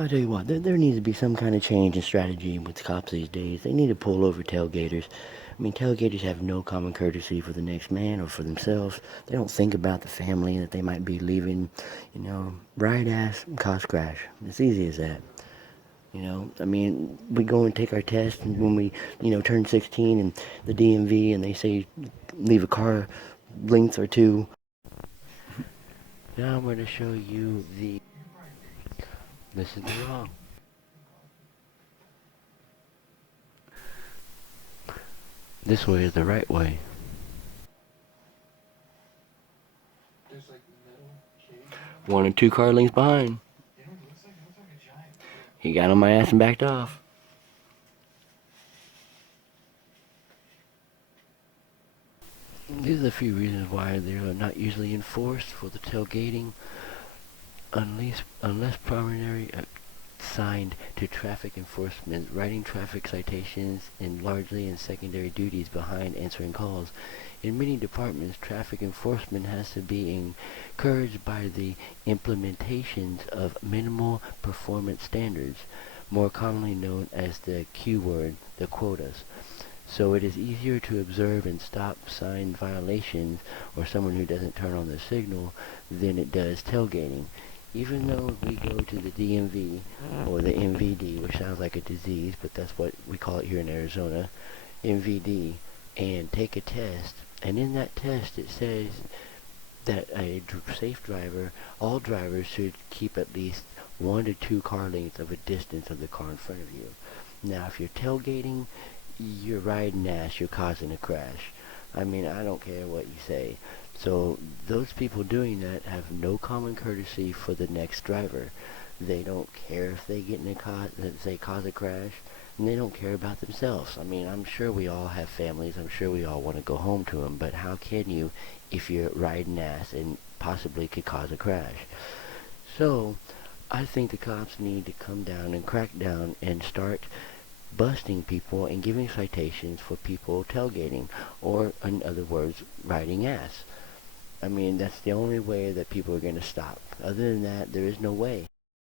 I'll tell you what, there needs to be some kind of change in strategy with the cops these days. They need to pull over tailgaters. I mean, tailgaters have no common courtesy for the next man or for themselves. They don't think about the family that they might be leaving. Right ass cause crash. It's easy as that. I mean, we go and take our test, and when we, turn 16 and the DMV, and they say leave a car length or two. Now I'm going to show you the. This is the wrong. This way is the right way. One or two car lengths behind. He got on my ass and backed off. These are a few reasons why they're not usually enforced for the tailgating unless primarily assigned to traffic enforcement, writing traffic citations, and largely in secondary duties behind answering calls. In many departments, traffic enforcement has to be encouraged by the implementations of minimal performance standards, more commonly known as the Q word, the quotas. So it is easier to observe and stop sign violations or someone who doesn't turn on the signal than it does tailgating. Even though we go to the DMV or the MVD, which sounds like a disease, but that's what we call it here in Arizona, MVD, and take a test, and in that test it says that a safe driver, all drivers should keep at least 1 to 2 car lengths of a distance of the car in front of you. Now, if you're tailgating, you're riding ass, you're causing a crash. I mean, I don't care what you say. So those people doing that have no common courtesy for the next driver. They don't care if they get in a cause a crash, and they don't care about themselves. I mean, I'm sure we all have families. I'm sure we all want to go home to them. But how can you if you're riding ass and possibly could cause a crash? So I think the cops need to come down and crack down and start busting people and giving citations for people tailgating, or in other words, riding ass. I mean, that's the only way that people are going to stop. Other than that, there is no way.